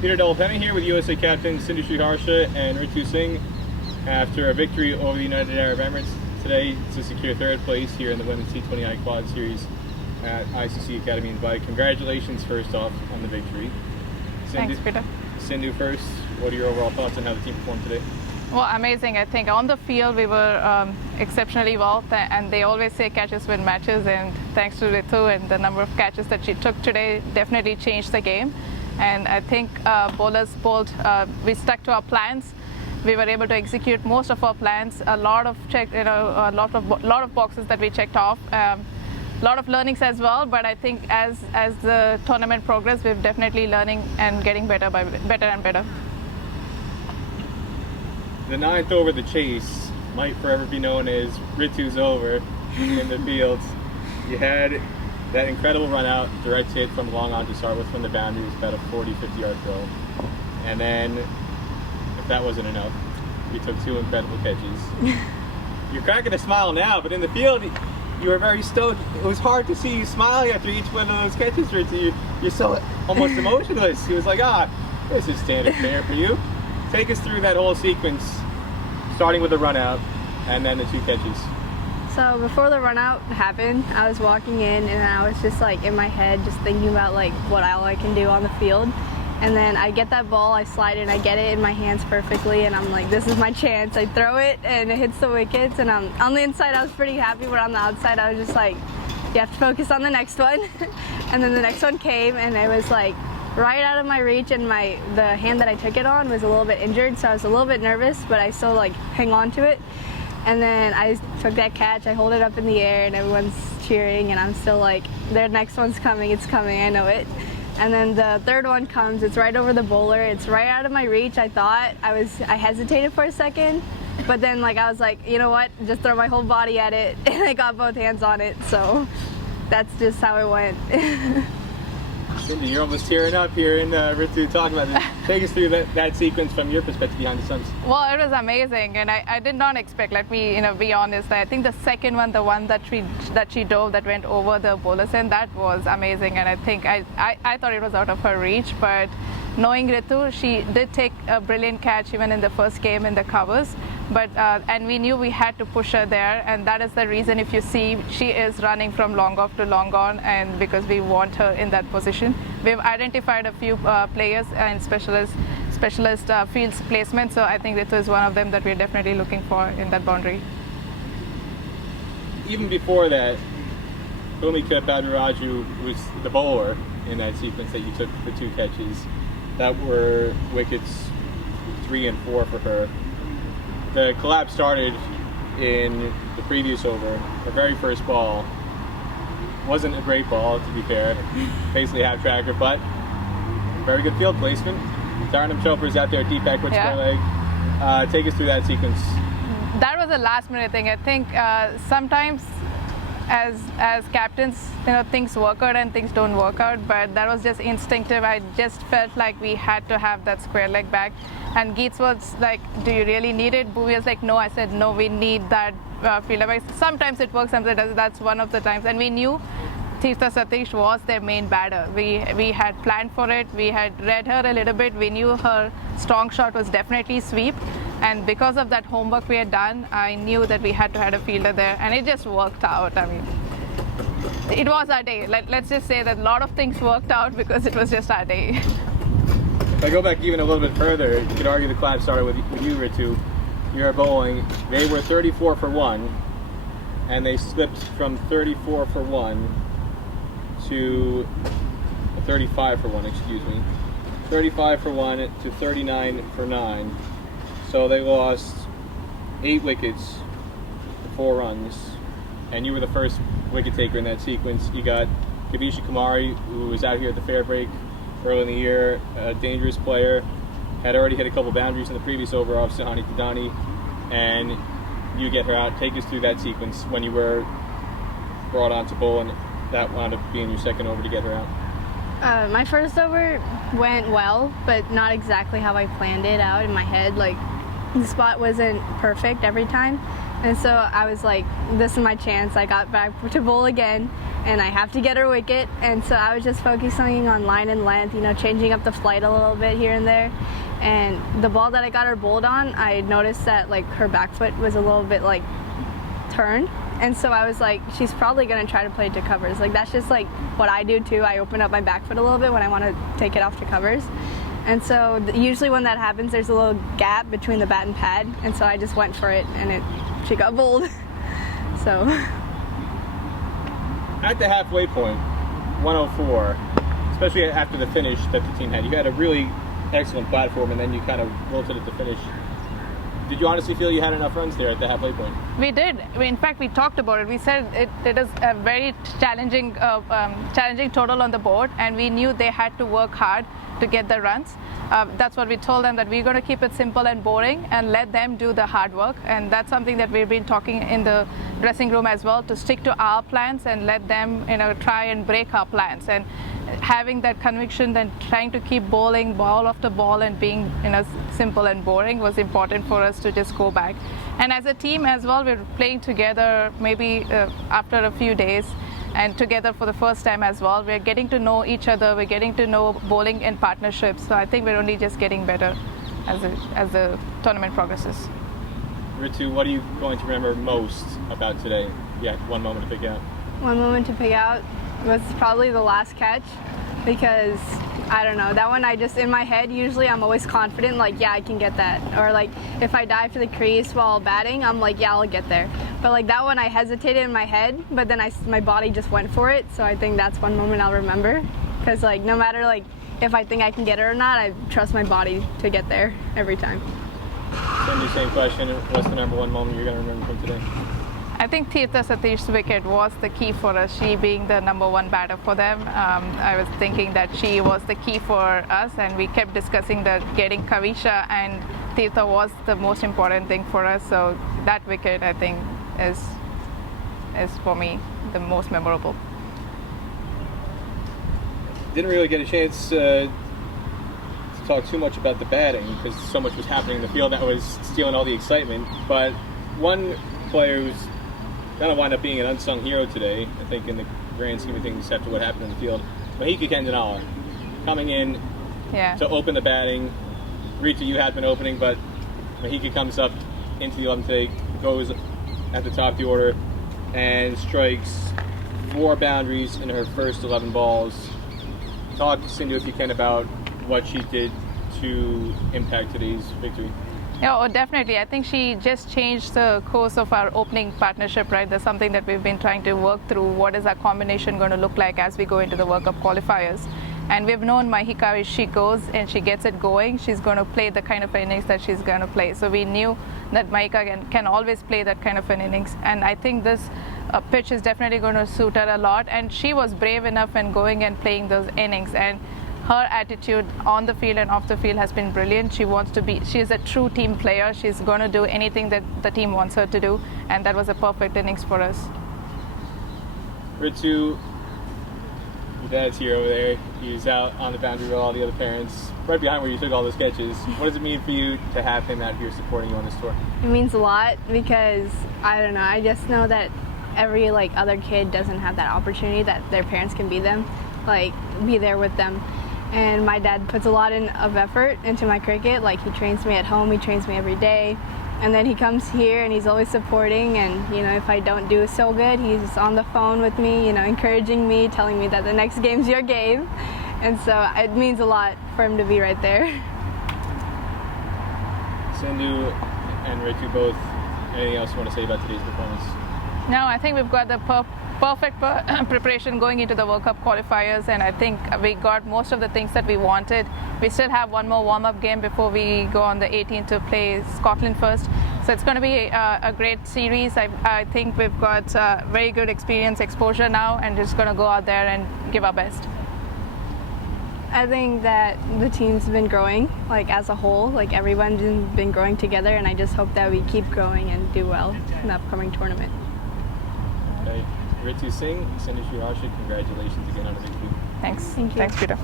Peter Delapenny here with USA captain Sindhu Sriharsha and Ritu Singh after a victory over the United Arab Emirates today to secure third place here in the Women's T20I Quad Series at ICC Academy in Dubai. Congratulations first off on the victory. Thanks, Peter. Sindhu first, what are your overall thoughts on how the team performed today? Well, amazing. I think on the field we were exceptionally well, and they always say catches win matches, and thanks to Ritu and the number of catches that she took today definitely changed the game. And I think bowlers bowled, we stuck to our plans. We were able to execute most of our plans. A lot of boxes that we checked off. A lot of learnings as well, but I think as the tournament progressed, we're definitely learning and getting better and better. The ninth over, the chase, might forever be known as Ritu's over in the field. You had that incredible run out, direct hit from long on to start with from the boundary. It was about a 40-50 yard throw. And then, if that wasn't enough, you took two incredible catches. You're cracking a smile now, but in the field, you were very stoked. It was hard to see you smiling after each one of those catches, Ritu. You're so almost emotionless. He was like, this is standard fare for you. Take us through that whole sequence, starting with the run out and then the two catches. So before the run out happened, I was walking in and I was just like in my head just thinking about like what all I can do on the field. And then I get that ball, I slide it, I get it in my hands perfectly, and I'm like, this is my chance. I throw it and it hits the wickets, and on the inside I was pretty happy, but on the outside I was just like, you have to focus on the next one. And then the next one came and it was like right out of my reach, and the hand that I took it on was a little bit injured, so I was a little bit nervous, but I still like hang on to it. And then I took that catch, I hold it up in the air, and everyone's cheering, and I'm still like, their next one's coming, it's coming, I know it. And then the third one comes, it's right over the bowler, it's right out of my reach. I thought, I hesitated for a second, but then like I was like, you know what, just throw my whole body at it, and I got both hands on it, so that's just how it went. Cindy, you're almost tearing up here in Ritu talking about this. Take us through that sequence from your perspective behind the stumps. Well, it was amazing, and I did not expect, let me be honest, I think the second one, the one that she dove that went over the bowler's end, that was amazing, and I think I thought it was out of her reach, but knowing Ritu, she did take a brilliant catch even in the first game in the covers, but and we knew we had to push her there, and that is the reason if you see she is running from long off to long on, and because we want her in that position. We've identified a few players and specialist fields placement, so I think Ritu is one of them that we're definitely looking for in that boundary. Even before that, Bhumika Badaraju was the bowler in that sequence that you took the two catches. That were wickets 3 and 4 for her. The collapse started in the previous over. Her very first ball wasn't a great ball, to be fair. Basically half tracker, but very good field placement. Taranam Chopra's out there, Deepak with square leg. Take us through that sequence. That was a last minute thing. I think sometimes as captains, things work out and things don't work out, but that was just instinctive. I just felt like we had to have that square leg back. And Geets was like, do you really need it? Bhuvi was like, no. I said, no, we need that field advice. Sometimes it works, sometimes it doesn't. That's one of the times. And we knew Tirtha Satish was their main batter. We had planned for it. We had read her a little bit. We knew her strong shot was definitely sweep. And because of that homework we had done, I knew that we had to have a fielder there, and it just worked out. I mean, it was our day. Let's just say that a lot of things worked out because it was just our day. If I go back even a little bit further, you could argue the collapse started with you, Ritu. You're bowling. They were 34 for 1, and they slipped from 34 for 1 to 35 for 1, excuse me. 35 for 1 to 39 for 9. So they lost 8 wickets for 4 runs, and you were the first wicket taker in that sequence. You got Kavishi Kumari, who was out here at the fair break early in the year, a dangerous player, had already hit a couple boundaries in the previous over off Sahani Tadani, and you get her out. Take us through that sequence when you were brought on to bowl, and that wound up being your second over to get her out. My first over went well, but not exactly how I planned it out in my head. Like, the spot wasn't perfect every time. And so I was like, this is my chance. I got back to bowl again, and I have to get her wicket. And so I was just focusing on line and length, changing up the flight a little bit here and there. And the ball that I got her bowled on, I noticed that like her back foot was a little bit like turned. And so I was like, she's probably going to try to play it to covers. Like that's just like what I do too. I open up my back foot a little bit when I want to take it off to covers. And so usually when that happens, there's a little gap between the bat and pad. And so I just went for it, and she got bowled. So. At the halfway point, 104, especially after the finish that the team had, you had a really excellent platform, and then you kind of wilted at the finish. Did you honestly feel you had enough runs there at the halfway point? We did. In fact, we talked about it. We said it is a very challenging total on the board, and we knew they had to work hard to get the runs. That's what we told them, that we're going to keep it simple and boring and let them do the hard work. And that's something that we've been talking in the dressing room as well, to stick to our plans and let them try and break our plans. And having that conviction and trying to keep bowling ball after ball and being simple and boring was important for us to just go back. And as a team as well, we're playing together maybe after a few days, and together for the first time as well. We're getting to know each other, we're getting to know bowling in partnerships. So I think we're only just getting better as the tournament progresses. Ritu, what are you going to remember most about today? Yeah, one moment to pick out. One moment to pick out was probably the last catch, because I don't know, that one I just, in my head, usually I'm always confident, like, yeah, I can get that. Or like, if I dive for the crease while batting, I'm like, yeah, I'll get there. But like that one, I hesitated in my head, but then my body just went for it. So I think that's one moment I'll remember. Because like, no matter like, if I think I can get it or not, I trust my body to get there every time. Same question. What's the number one moment you're going to remember from today? I think Tirtha Sathish's wicket was the key for us, she being the number one batter for them. I was thinking that she was the key for us, and we kept discussing that getting Kavisha and Tirtha was the most important thing for us. So that wicket, I think, is for me the most memorable. Didn't really get a chance to talk too much about the batting because so much was happening in the field that was stealing all the excitement. But one player who's kind of wind up being an unsung hero today, I think, in the grand scheme of things after what happened in the field. Mahika Kandanala coming in to open the batting. Ritu, you had been opening, but Mahika comes up into the 11 today, goes at the top of the order, and strikes 4 boundaries in her first 11 balls. Talk, Sindhu, if you can, about what she did to impact today's victory. Yeah, oh, definitely. I think she just changed the course of our opening partnership, right? That's something that we've been trying to work through. What is our combination going to look like as we go into the World Cup qualifiers? And we've known Mahika, if she goes and she gets it going, she's going to play the kind of innings that she's going to play. So we knew that Mahika can always play that kind of an innings. And I think this pitch is definitely going to suit her a lot. And she was brave enough in going and playing those innings. And her attitude on the field and off the field has been brilliant. She's a true team player. She's going to do anything that the team wants her to do, and that was a perfect innings for us. Ritu, your dad's here over there. He's out on the boundary with all the other parents, right behind where you took all those catches. What does it mean for you to have him out here supporting you on this tour? It means a lot because, I don't know, I just know that every other kid doesn't have that opportunity that their parents can be there with them. And my dad puts a lot of effort into my cricket. Like, he trains me at home, he trains me every day. And then he comes here and he's always supporting, and if I don't do so good, he's on the phone with me, encouraging me, telling me that the next game's your game. And so it means a lot for him to be right there. Sindhu and Ritu both, anything else you want to say about today's performance? No, I think we've got the perfect preparation going into the World Cup qualifiers, and I think we got most of the things that we wanted. We still have one more warm-up game before we go on the 18th to play Scotland first. So it's going to be a great series. I think we've got very good experience, exposure now, and just going to go out there and give our best. I think that the team's been growing, as a whole. Everyone's been growing together, and I just hope that we keep growing and do well in the upcoming tournament. Okay. Ritu Singh, Sindhu Sriharsha, congratulations again on the victory. Thanks. Thank you. Thanks, Peter.